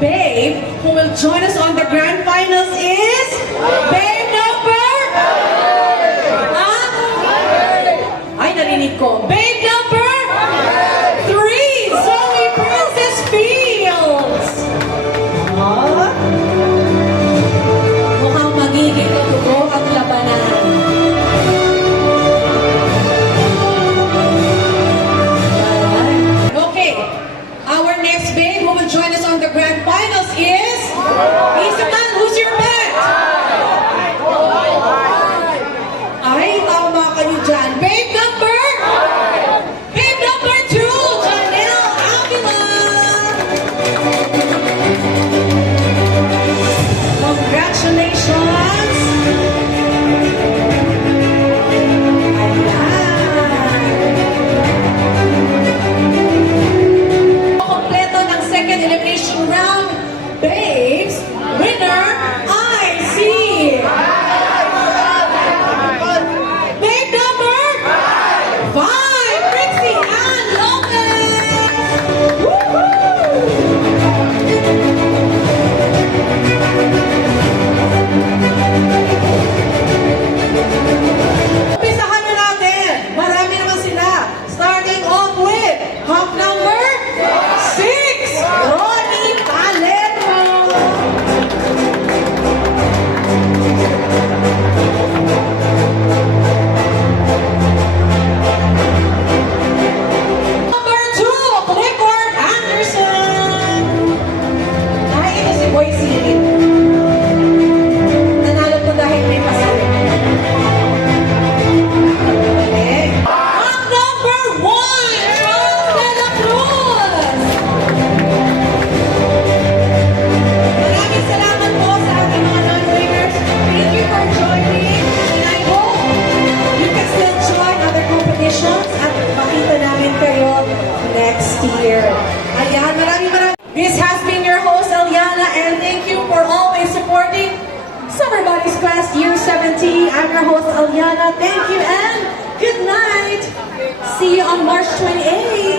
babe who will join us on the grand finals is babe number? Ay, narinig ko. Babe number? 3, Zoe Princess Fields. Mukhang magiging tugo ang labanan. Okay, our next babe who will join us on the grand finals is Isaman. Who's your bet? Ay, tama kayo dyan. Babe number? Babe number 2, Janelle Avila. Congratulations. Kompleto ng second elimination round. Babes, winner, I see. Babe number 5, Trixie Ann Lopez. Umpisahan na natin. Marami naman sila. Starting off with hop number 6, Ronnie Palermo. Number 2, Clifford Anderson. Ay, ito si Boy Silip. Nanalo ko dahil may pasalit. Hop number 1, Charles de la Cruz. Maraming salamat po sa ating mga non-winners. Thank you for joining. And I hope you can still join other competitions at makita namin kayo next year. Ayan, maraming. This has been your host, Eliana, and thank you for always supporting Summer Bodies Quest Year 70. I'm your host, Eliana. Thank you and good night. See you on March 28th.